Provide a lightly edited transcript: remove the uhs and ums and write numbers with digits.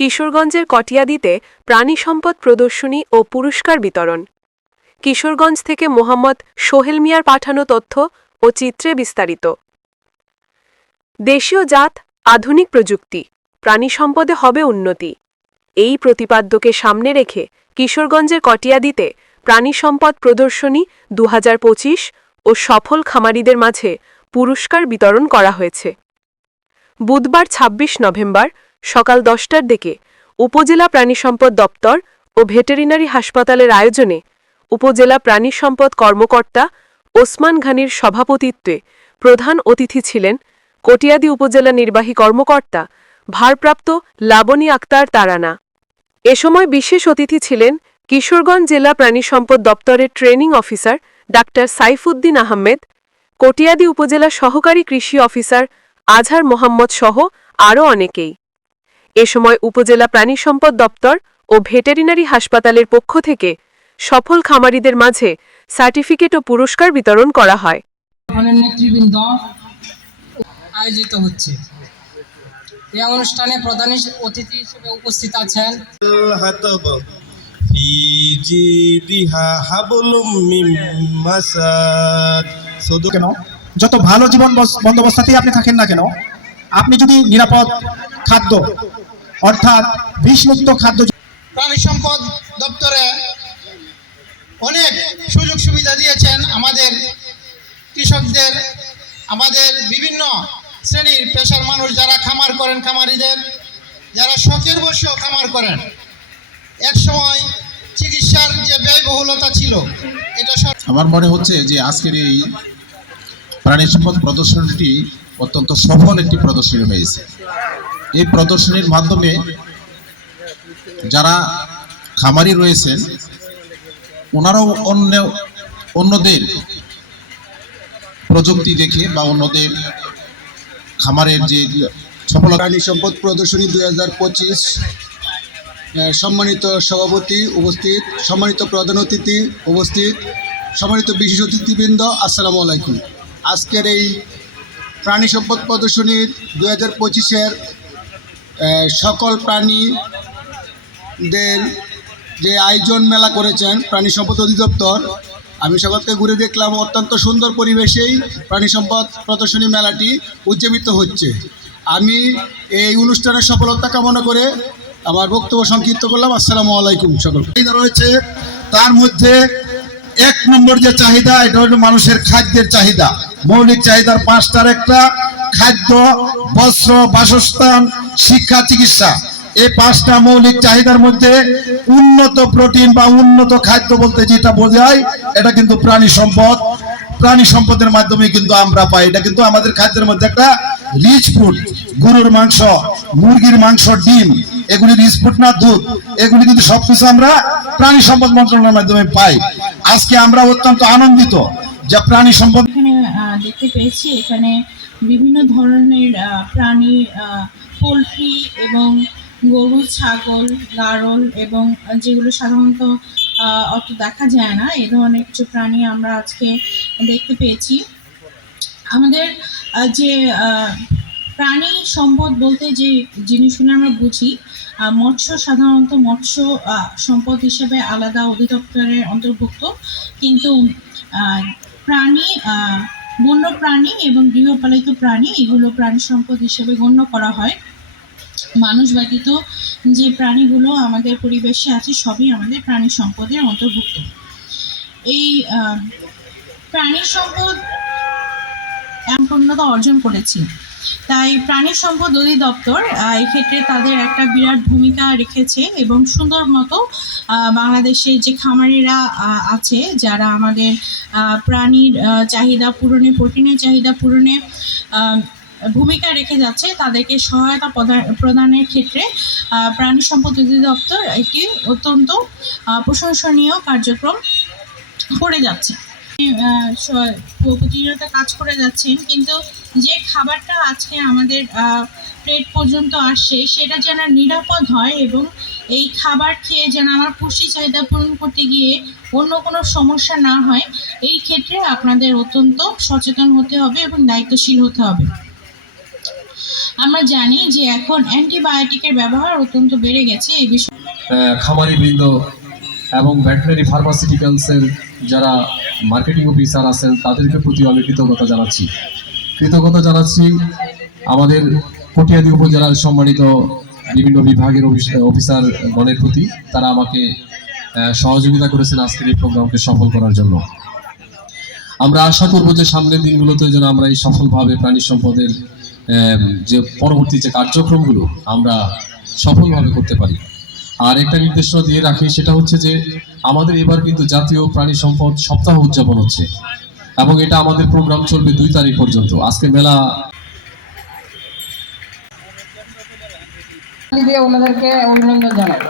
কিশোরগঞ্জের কটিয়াদীতে প্রাণী সম্পদ প্রদর্শনী ও পুরস্কার বিতরণ। কিশোরগঞ্জ থেকে মোহাম্মদ সোহেল মিয়ার পাঠানো তথ্য ও চিত্রে বিস্তারিত। দেশীয় জাত, আধুনিক প্রযুক্তি, প্রাণী সম্পদে হবে উন্নতি, এই প্রতিপাদ্যকে সামনে রেখে কিশোরগঞ্জের কটিয়াদীতে প্রাণী সম্পদ প্রদর্শনী 2025 ও সফল খামারিদের মাঝে পুরস্কার বিতরণ করা হয়েছে। বুধবার 26 নভেম্বর সকাল 10টার দিকে উপজেলা প্রাণী সম্পদ দপ্তর ও ভেটেরিনারি হাসপাতালের আয়োজনে উপজেলা প্রাণী সম্পদ কর্মকর্তা ওসমান ঘানির সভাপতিত্বে প্রধান অতিথি ছিলেন কটিয়াদী উপজেলা নির্বাহী কর্মকর্তা ভারপ্রাপ্ত লাবনী আক্তার তারানা। এ সময় বিশেষ অতিথি ছিলেন কিশোরগঞ্জ জেলা প্রাণী সম্পদ দপ্তরের training officer doctor Saifuddin Ahmed, Katiadi উপজেলা সহকারী কৃষি অফিসার আজহার মোহাম্মদ সহ আরও অনেকেই। এ সময় উপজেলা প্রাণী সম্পদ দপ্তর ও ভেটেরিনারি হাসপাতালের পক্ষ থেকে সফল খামারিদের মাঝে সার্টিফিকেট ও পুরস্কার বিতরণ করা হয়। নেতৃবৃন্দ আয়োজিত হচ্ছে। এই অনুষ্ঠানে প্রধান অতিথি হিসেবে উপস্থিত আছেন যত ভালো জীবন বন্দোবস্তাতেই আপনি থাকেন না কেন, আপনি যদি নিরাপদ খাদ্য অর্থাৎ বিষমুক্ত খাদ্য। প্রাণী সম্পদ দপ্তরে অনেক সুযোগ সুবিধা দিয়েছেন আমাদের কৃষকদের, আমাদের বিভিন্ন শ্রেণীর পেশার মানুষ যারা খামার করেন, খামারিদের যারা শখের বশেও খামার করেন। এক সময় চিকিৎসার যে ব্যয়বহুলতা ছিল, এটা আমার মনে হচ্ছে যে আজকের এই প্রাণী সম্পদ প্রদর্শনীটি অত্যন্ত সফল একটি প্রদর্শনী হয়েছে। এই প্রদর্শনীর মাধ্যমে যারা খামারি রয়েছেন ওনারাও অন্যদের প্রযুক্তি দেখে বা অন্যদের খামারের যে সফলতা। প্রাণী সম্পদ প্রদর্শনী 2025 সম্মানিত সভাপতি উপস্থিত, সম্মানিত প্রধান অতিথি উপস্থিত, সম্মানিত বিশেষ অতিথিবৃন্দ, আসসালামু আলাইকুম। আজকের এই প্রাণী সম্পদ প্রদর্শনীর 2025-এর সকল প্রাণীদের যে আয়োজন মেলা করেছেন প্রাণী সম্পদ অধিদপ্তর, আমি সকালকে ঘুরে দেখলাম অত্যন্ত সুন্দর পরিবেশেই প্রাণী সম্পদ প্রদর্শনী মেলাটি উদযাপিত হচ্ছে। আমি এই অনুষ্ঠানের সফলতা কামনা করে আমার বক্তব্য সংক্ষিপ্ত করলাম। আসসালামু আলাইকুম। সকল চাহিদা রয়েছে, তার মধ্যে 1 নম্বর যে চাহিদা, এটা হলো মানুষের খাদ্যের চাহিদা। মৌলিক চাহিদার 5টার একটা খাদ্য, বস্ত্র, বাসস্থান, শিক্ষা, চিকিৎসা। এই 5টা মৌলিক চাহিদার মধ্যে উন্নত প্রোটিন বা উন্নত খাদ্য বলতে যেটা বোঝায়, এটা কিন্তু প্রাণী সম্পদ। প্রাণী সম্পদের মাধ্যমে কিন্তু আমরা পাই। এটা কিন্তু আমাদের খাদ্যের মধ্যে একটা রিচ ফুড। গরুর মাংস, মুরগির মাংস, ডিম, এগুলি রিচ ফুড না, দুধ, এগুলি কিন্তু সবকিছু আমরা প্রাণী সম্পদ মন্ত্রণালয়ের মাধ্যমে পাই। আজকে আমরা অত্যন্ত আনন্দিত যে প্রাণী সম্পদ এখানে দেখতে পেয়েছি। এখানে বিভিন্ন ধরনের প্রাণী, পোলট্রি এবং গরু, ছাগল, গাড়ল এবং যেগুলো সাধারণত অত দেখা যায় না, এই ধরনের কিছু প্রাণী আমরা আজকে দেখতে পেয়েছি। আমাদের যে প্রাণী সম্পদ বলতে যে জিনিসগুলো আমরা বুঝি, মৎস্য সাধারণত মৎস্য সম্পদ হিসেবে আলাদা অধিদপ্তরের অন্তর্ভুক্ত, কিন্তু প্রাণী, বন্য প্রাণী এবং গৃহপালিত প্রাণী এগুলো প্রাণী সম্পদ হিসেবে গণ্য করা হয়। মানুষ ব্যতীত যে প্রাণীগুলো আমাদের পরিবেশে আছে সবই আমাদের প্রাণী সম্পদের অন্তর্ভুক্ত। এই প্রাণী সম্পদ পূর্ণতা অর্জন করেছি, তাই প্রাণী সম্পদ অধিদপ্তর এক্ষেত্রে তাদের একটা বিরাট ভূমিকা রেখেছে এবং সুন্দর মতো বাংলাদেশের যে খামারিরা আছে যারা আমাদের প্রাণীর চাহিদা পূরণে, প্রোটিনের চাহিদা পূরণে ভূমিকা রেখে যাচ্ছে, তাদেরকে সহায়তা প্রদানের ক্ষেত্রে প্রাণী সম্পদ অধিদপ্তর একটি অত্যন্ত প্রশংসনীয় কার্যক্রম করে যাচ্ছে, প্রতিনিয়ত কাজ করে যাচ্ছেন। কিন্তু যে খাবারটা আজকে আমাদের প্লেট পর্যন্ত আসছে সেটা যেন নিরাপদ হয় এবং এই খাবার খেয়ে যেন আমার পুষ্টি চাহিদা পূরণ করতে গিয়ে অন্য কোনো সমস্যা না হয়, এই ক্ষেত্রে আপনাদের অত্যন্ত সচেতন হতে হবে এবং দায়িত্বশীল হতে হবে। আমরা জানি যে এখন অ্যান্টিবায়োটিকের ব্যবহার অত্যন্ত বেড়ে গেছে। এই বিষয়ে খামারি বৃন্দ এবং ভেটেরিনারি ফার্মাসিউটিক্যালসের যারা মার্কেটিং অফিসার আছেন তাদেরকে প্রতি আমি কৃতজ্ঞতা জানাচ্ছি আমাদের কটিয়াদী উপজেলার সম্মানিত বিভিন্ন বিভাগের অফিসার গণের প্রতি। তারা আমাকে সহযোগিতা করেছেন আজকের এই প্রোগ্রামকে সফল করার জন্য। আমরা আশা করব যে সামনের দিনগুলোতে যেন আমরা এই সফলভাবে প্রাণী সম্পদের যে পরবর্তী যে কার্যক্রমগুলো আমরা সফলভাবে করতে পারি। আর একটা নির্দেশনা দিয়ে রাখি, সেটা হচ্ছে যে আমাদের এবার কিন্তু জাতীয় প্রাণী সম্পদ সপ্তাহ উদযাপন হচ্ছে এবং এটা আমাদের প্রোগ্রাম চলবে 2 তারিখ পর্যন্ত। আজকে মেলা দিয়ে ওনাদেরকে অভিনন্দন জানাই।